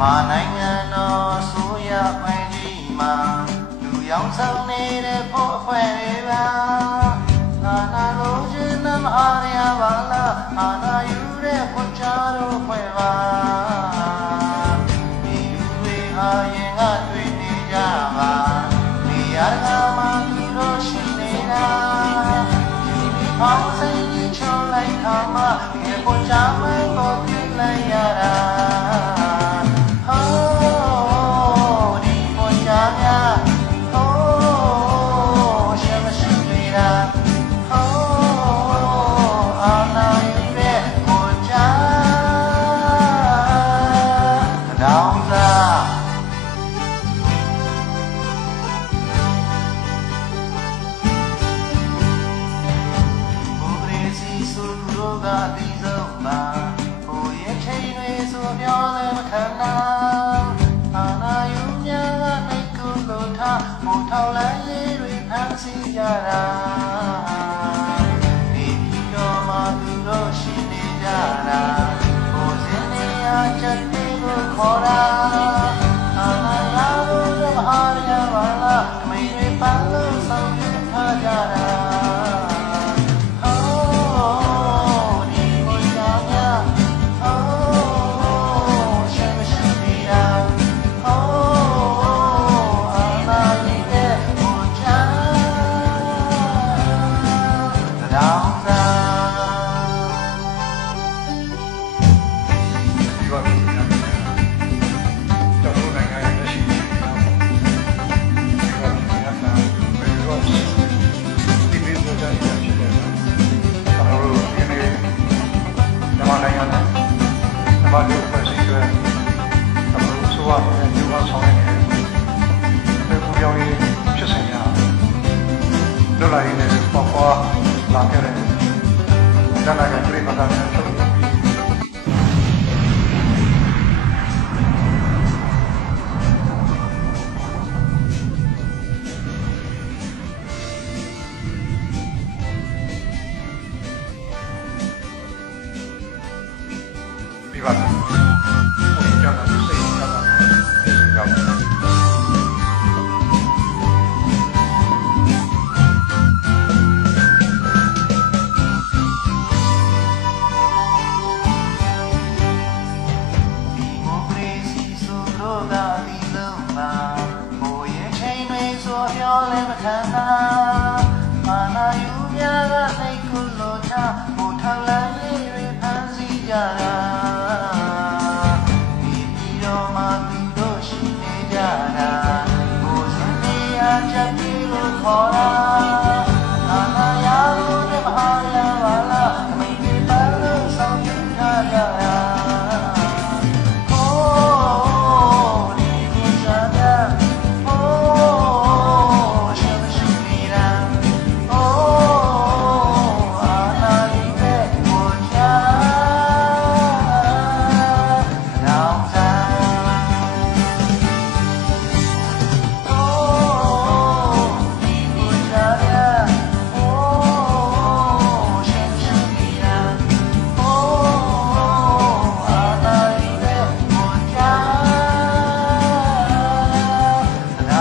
မာနိုင်ငံတော်ဆိုရပိုင်ကြီးမှာလူရောင်ဆောင်နေတဲ့ဖို့အဖွဲတွေပါအာနာလိုချင်တဲ့မအားရပါလားအာနာယူတဲ့ဖွချားတို့ဖွဲပါဒီလူတွေဟာရင်ကတွေ့နေကြပါနေရာကမှသူတို့ရှိနေတာဒီဒီပေါင်းစိတ်ကြီးချုံလိုက်ခါမှဒီဖွချား ရားစီဆိုလိုကဒီဆုံးမှာဘိုးရဲ့ချိန်တွေဆိုပြောလည်းမခံနိုင်အာနာယူညာကနိုင်ကိုလိုထားဘိုးထောက်လိုက်လေးတွေဖန်ဆီးကြတာ လာခဲ့တဲ့နိုင်ငံ ချက်ပြီးလို့ခေါ်တာ